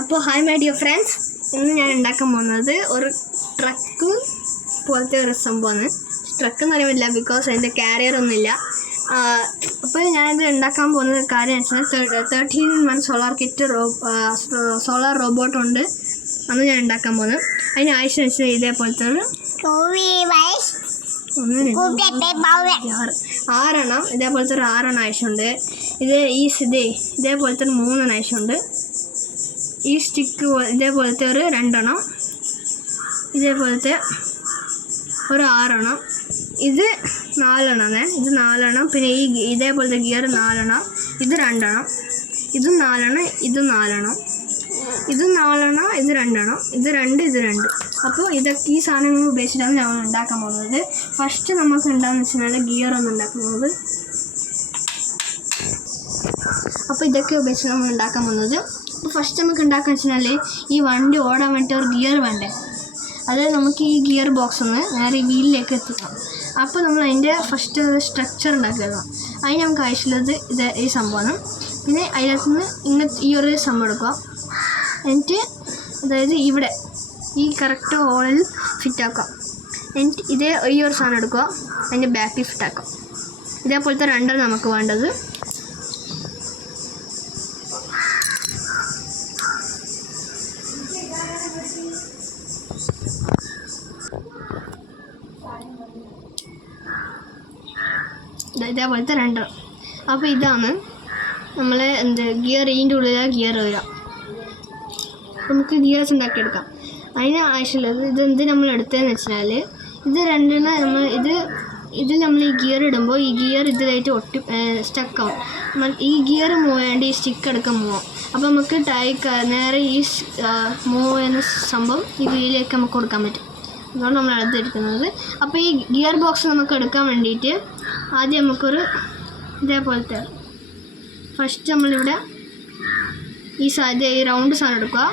അപ്പോൾ hi my dear friends, ഇന്ന് ഞാൻ ഉണ്ടാക്കാൻ പോകുന്നത് ഒരു ട്രക്ക് പോലത്തെ ഒരു സംഭവമാണ്. ട്രക്ക് എന്ന് പറയുന്നില്ല, ബിക്കോസ് അതിൻ്റെ കാരിയറൊന്നുമില്ല. അപ്പോൾ ഞാനിത് ഉണ്ടാക്കാൻ പോകുന്ന കാര്യം വെച്ചാൽ 13 months സോളാർ കിറ്റ് സോളാർ റോബോട്ടുണ്ട് അന്ന് ഞാൻ ഉണ്ടാക്കാൻ പോകുന്നത്. അതിന് ആവശ്യം വെച്ചാൽ ഇതേപോലത്തെ ഒരു 6 ഇതേപോലത്തെ ഒരു 6 ആവശ്യമുണ്ട്. ഇതേപോലത്തെ ഒരു 3 ആവശ്യമുണ്ട്. ഈ സ്റ്റിക്ക് ഇതേപോലത്തെ ഒരു 2, ഇതേപോലത്തെ ഒരു 6, ഇത് 4, ഇത് 4, പിന്നെ ഇതേപോലത്തെ ഗിയർ 4, ഇത് 2, ഇത് 4, ഇത് 4, ഇത് 4, ഇത് 2, ഇത് 2, ഇത് 2. അപ്പോൾ ഇതൊക്കെ ഈ സാധനങ്ങൾ ഉപയോഗിച്ചിട്ടാണ് ഞങ്ങൾ ഉണ്ടാക്കാൻ പോകുന്നത്. ഫസ്റ്റ് നമുക്ക് ഉണ്ടാകുന്ന വെച്ചാൽ ഗിയർ ഒന്ന് ഉണ്ടാക്കുന്നത്. അപ്പോൾ ഇതൊക്കെ ഉപയോഗിച്ച് നമ്മൾ ഉണ്ടാക്കാൻ പോകുന്നത്. അപ്പോൾ ഫസ്റ്റ് നമുക്ക് ഉണ്ടാക്കാൻ വെച്ചാൽ ഈ വണ്ടി ഓടാൻ വേണ്ടിയിട്ട് ഒരു ഗിയർ വേണ്ടേ. അതായത് നമുക്ക് ഈ ഗിയർ ബോക്സ് ഒന്ന് നേരെ വീലിലേക്ക് എത്തിക്കാം. അപ്പോൾ നമ്മൾ അതിൻ്റെ ഫസ്റ്റ് സ്ട്രക്ചർ ഉണ്ടാക്കിയെടുക്കാം. അതിന് നമുക്ക് ആവശ്യമുള്ളത് ഈ സംഭവമാണ്. പിന്നെ അതിനകത്ത് നിന്ന് ഇങ്ങനത്തെ ഈ ഒരു സംഭവം എടുക്കുക. എന്നിട്ട് അതായത് ഇവിടെ ഈ കറക്റ്റ് ഹോളിൽ ഫിറ്റാക്കാം. എന്നിട്ട് ഈ ഒരു സാധനം എടുക്കുക, അതിൻ്റെ ബാക്കിൽ ഫിറ്റാക്കാം. ഇതേപോലത്തെ 2 നമുക്ക് വേണ്ടത്. ഇതേപോലത്തെ 2. അപ്പോൾ ഇതാണ് നമ്മൾ ഗിയർ. ഇതിൻ്റെ ഉള്ളിലാണ് ഗിയർ വരിക. നമുക്ക് ഗിയേഴ്സ് ഉണ്ടാക്കിയെടുക്കാം. അതിന് ആവശ്യമുള്ളത് ഇത് നമ്മൾ എടുത്തതെന്ന് വെച്ചാൽ ഇത് 2 നമ്മൾ ഇതിൽ നമ്മൾ ഈ ഗിയർ ഇടുമ്പോൾ ഈ ഗിയർ ഇതിലായിട്ട് സ്റ്റക്കാവും. ഈ ഗിയർ മൂവ് ചെയ്യാണ്ട് ഈ സ്റ്റിക്ക് എടുക്കാൻ പോവാം. അപ്പോൾ നമുക്ക് നേരെ ഈ മൂവ് ചെയ്യുന്ന സംഭവം ഈ വീലിലേക്ക് നമുക്ക് കൊടുക്കാൻ പറ്റും. അതുകൊണ്ട് നമ്മൾ എടുത്തെടുക്കുന്നത്. അപ്പോൾ ഈ ഗിയർ ബോക്സ് നമുക്ക് എടുക്കാൻ വേണ്ടിയിട്ട് ആദ്യം നമുക്കൊരു ഇതേപോലത്തെ ഫസ്റ്റ് നമ്മളിവിടെ ഈ റൗണ്ട് സാധനം എടുക്കുക.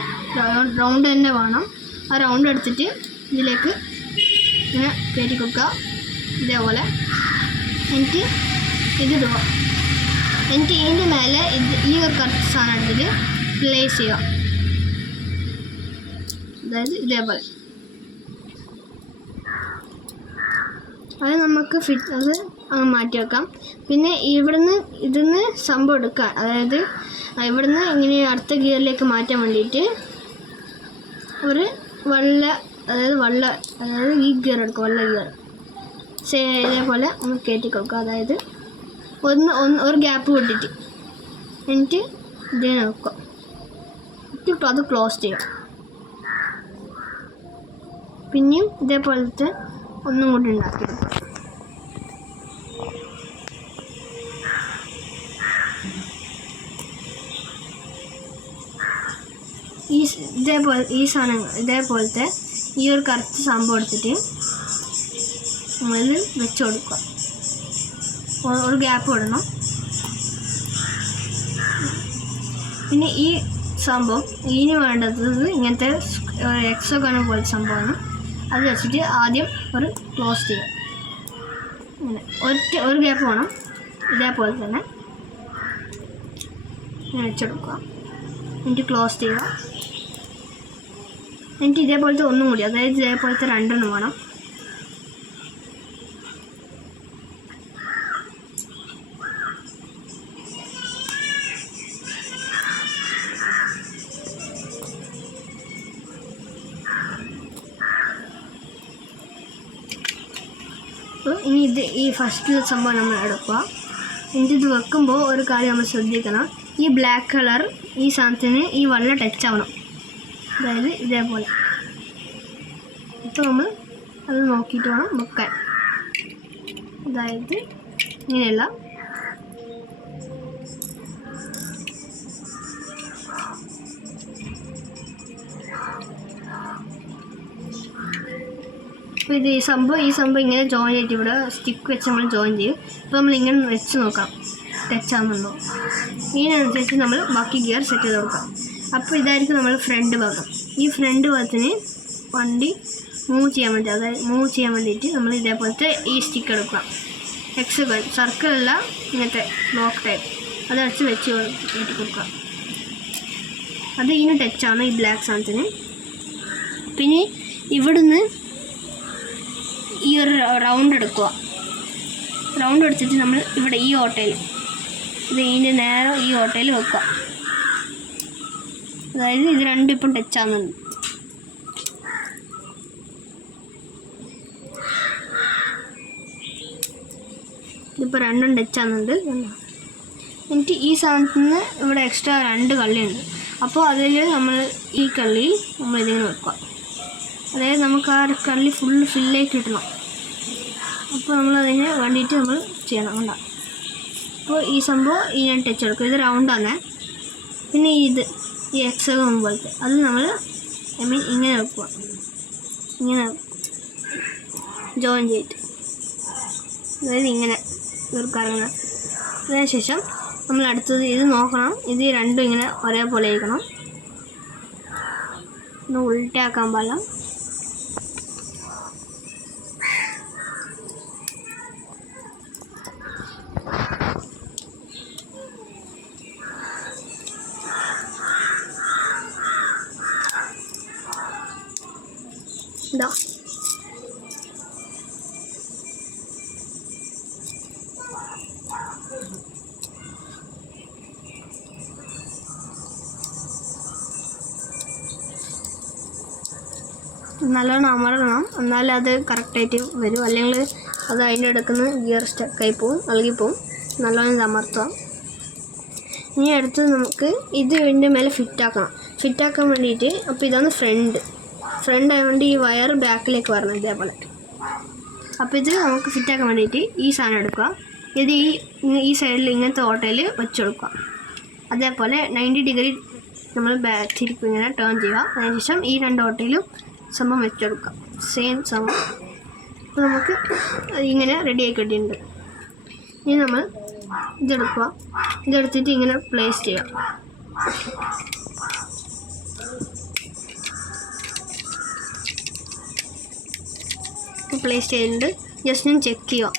റൗണ്ട് തന്നെ വേണം. ആ റൗണ്ട് എടുത്തിട്ട് ഇതിലേക്ക് ഇങ്ങനെ കയറ്റി കൊടുക്കുക ഇതേപോലെ. എന്നിട്ട് ഇതിടുക. എന്നിട്ട് ഇതിൻ്റെ മേലെ ഈ ഒരു കറക്റ്റ് സാധനം എടുത്തിട്ട് പ്ലേസ് ചെയ്യുക. അതായത് ഇതേപോലെ. അത് നമുക്ക് അത് മാറ്റി വെക്കാം. പിന്നെ ഇതിന്ന് സംഭവം എടുക്കാം. അതായത് ഇവിടുന്ന് ഇങ്ങനെ അടുത്ത ഗിയറിലേക്ക് മാറ്റാൻ വേണ്ടിയിട്ട് ഒരു അതായത് ഈ ഗിയർ എടുക്കുക. ഗിയർ ഇതേപോലെ ഒന്ന് കയറ്റി കൊടുക്കുക. അതായത് ഒരു ഗ്യാപ്പ് വിട്ടിട്ട് എന്നിട്ട് ഇതിനെ വെക്കുക. എന്നിട്ട് അത് ക്ലോസ് ചെയ്യുക. പിന്നെയും ഇതേപോലത്തെ ഒന്നും കൂടി ഉണ്ടാക്കിയെടുക്കുക. ഇതേപോലത്തെ ഈ ഒരു കറക്റ്റ് സംഭവം എടുത്തിട്ട് നമ്മൾ വെച്ച് കൊടുക്കുക. ഒരു ഗ്യാപ്പ് ഇടണം. പിന്നെ ഈ സംഭവം ഇതിന് വേണ്ടത് ഇങ്ങനത്തെ എക്സോഗൺ പോലത്തെ സംഭവമാണ്. അത് വെച്ചിട്ട് ആദ്യം ഒരു ക്ലോസ് ചെയ്യുക. ഇങ്ങനെ ഒരു ഗ്യാപ്പ് വേണം. ഇതേപോലെ തന്നെ ഇങ്ങനെ വെച്ചെടുക്കുക. എന്നിട്ട് ക്ലോസ് ചെയ്യുക. എന്നിട്ട് ഇതേപോലത്തെ ഒന്നും കൂടി, അതായത് ഇതേപോലത്തെ 2 വേണം. അപ്പോൾ ഇനി ഈ ഫസ്റ്റിലെ സംഭവം നമ്മൾ എടുക്കുക. എന്നിട്ട് ഇത് വെക്കുമ്പോൾ ഒരു കാര്യം നമ്മൾ ശ്രദ്ധിക്കണം. ഈ ബ്ലാക്ക് കളർ ഈ സാധനത്തിന് ഈ വെള്ളം ടച്ച് ആവണം. അതായത് ഇതേപോലെ. ഇപ്പോൾ നമ്മൾ അത് നോക്കിയിട്ട് വേണം വെക്കാൻ. അതായത് ഇങ്ങനെയല്ല. അപ്പോൾ ഈ സംഭവം ഇങ്ങനെ ജോയിൻ ചെയ്തിട്ട് ഇവിടെ സ്റ്റിക്ക് വെച്ച് നമ്മൾ ജോയിൻ ചെയ്യും. അപ്പോൾ നമ്മൾ ഇങ്ങനെ വെച്ച് നോക്കാം ടച്ച് ആകുന്നുണ്ടോ. ഇതിനനുസരിച്ച് നമ്മൾ ബാക്കി ഗിയർ സെറ്റ് ചെയ്ത് കൊടുക്കാം. അപ്പോൾ ഇതായിരിക്കും നമ്മൾ ഫ്രണ്ട് ഭാഗം. ഈ ഫ്രണ്ട് ഭാഗത്തിന് വണ്ടി മൂവ് ചെയ്യാൻ വേണ്ടിയിട്ട് നമ്മൾ ഇതേപോലത്തെ ഈ സ്റ്റിക്ക് എടുക്കുക. ഹെക്സഗൺ സർക്കിളല്ല, ഇങ്ങനത്തെ ബ്ലോക്ക് ടൈപ്പ്. അതടച്ച് വെച്ച് കൊടുക്കുക. അത് ഇതിന് ടച്ചാണ് ഈ ബ്ലാക്ക് സാധനത്തിന്. പിന്നെ ഇവിടുന്ന് ഈ ഒരു റൗണ്ട് എടുക്കുക. റൗണ്ട് എടുത്തിട്ട് നമ്മൾ ഇവിടെ ഈ ഓട്ടയിൽ ഇത് ഇതിൻ്റെ നേരെ ഈ ഓട്ടയിൽ വെക്കുക. അതായത് ഇത് രണ്ടും ഇപ്പം ടച്ചാകുന്നുണ്ട്. ഇതിപ്പോൾ രണ്ടും ടച്ചാകുന്നുണ്ട്. എന്നിട്ട് ഈ സാധനത്തിൽ നിന്ന് ഇവിടെ എക്സ്ട്രാ 2 കള്ളിയുണ്ട്. അപ്പോൾ അതിൽ നമ്മൾ ഈ കള്ളി നമ്മൾ ഇതിങ്ങനെ വെക്കുക. അതായത് നമുക്ക് ആ ഒരു കള്ളി ഫുള്ള് ഫില്ലായി കിട്ടണം. അപ്പോൾ നമ്മളതിന് വേണ്ടിയിട്ട് നമ്മൾ ചെയ്യണം. കണ്ട, അപ്പോൾ ഈ സംഭവം ഞാൻ ടച്ച് എടുക്കും. ഇത് റൗണ്ടാണ്. പിന്നെ ഈ എക്സഗൺ പോലത്തെ അത് നമ്മൾ ഇങ്ങനെ വെക്കുക. ഇങ്ങനെ ജോയിൻ ചെയ്തിട്ട് അതായത് ഇങ്ങനെ കറങ്ങണം. അതിനുശേഷം നമ്മൾ അടുത്തത് ഇത് നോക്കണം. ഇത് രണ്ടും ഇങ്ങനെ ഒരേപോലെ ആയിരിക്കണം. ഒന്ന് ഉൾട്ടയാക്കാൻ പാടില്ല. ഇതാ നല്ലോണം അമർത്തണം, എന്നാലേ അത് കറക്റ്റായിട്ട് വരും. അല്ലെങ്കിൽ അത് അതിൻ്റെ ഇടയ്ക്ക് ഗിയർ സ്റ്റക്കായി പോവും, ഇളകിപ്പോവും. നല്ലോണം ഇത് അമർത്തുക. ഇനി അടുത്ത് നമുക്ക് ഇത് ഇതിൻ്റെ മേലെ ഫിറ്റാക്കണം. ഫിറ്റാക്കാൻ വേണ്ടിയിട്ട് അപ്പോൾ ഇതാണ് ഫ്രണ്ട് ആയതുകൊണ്ട് ഈ വയർ ബാക്കിലേക്ക് വരണം ഇതേപോലെ. അപ്പോൾ ഇത് നമുക്ക് ഫിറ്റാക്കാൻ വേണ്ടിയിട്ട് ഈ സാധനം എടുക്കുക. ഇത് ഈ സൈഡിൽ ഇങ്ങനത്തെ ഓട്ടയിൽ വെച്ചെടുക്കുക. അതേപോലെ 90 ഡിഗ്രി നമ്മൾ തിരിക്കും, ഇങ്ങനെ ടേൺ ചെയ്യുക. അതിനുശേഷം ഈ 2 ഓട്ടയിലും സംഭവം വെച്ചെടുക്കാം. സെയിം സംഭവം. അപ്പോൾ നമുക്ക് ഇങ്ങനെ റെഡി ആയി കിട്ടിയിട്ടുണ്ട്. ഇനി നമ്മൾ ഇതെടുക്കുക. ഇതെടുത്തിട്ട് ഇങ്ങനെ പ്ലേസ് ചെയ്യാം. പ്ലേസ് ചെയ്തിട്ടുണ്ട്. ജസ്റ്റ് ഞാൻ ചെക്ക് ചെയ്യാം.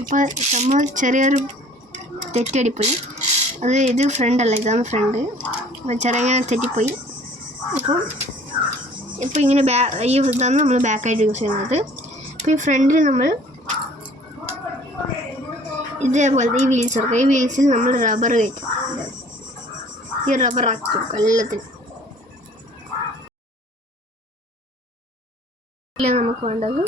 അപ്പോൾ നമ്മൾ ചെറിയൊരു തെറ്റടിപ്പോയി. ഇത് ഫ്രണ്ടല്ല, ഇതാണ് ഫ്രണ്ട്. ചെറിയ തെറ്റിപ്പോയി. ഇപ്പോൾ ഇങ്ങനെ ഈ ഇതാണ് നമ്മൾ ബാക്കായിട്ട് യൂസ് ചെയ്യുന്നത്. അപ്പോൾ ഈ ഫ്രണ്ടിൽ നമ്മൾ ഇതേപോലത്തെ ഈ വീൽസ് എടുക്കുക. ഈ വീൽസിൽ നമ്മൾ റബ്ബർ കയറ്റും. ഈ റബ്ബർ ആക്കി കൊടുക്കുക എല്ലാത്തിനും. നമുക്ക് വേണ്ടത്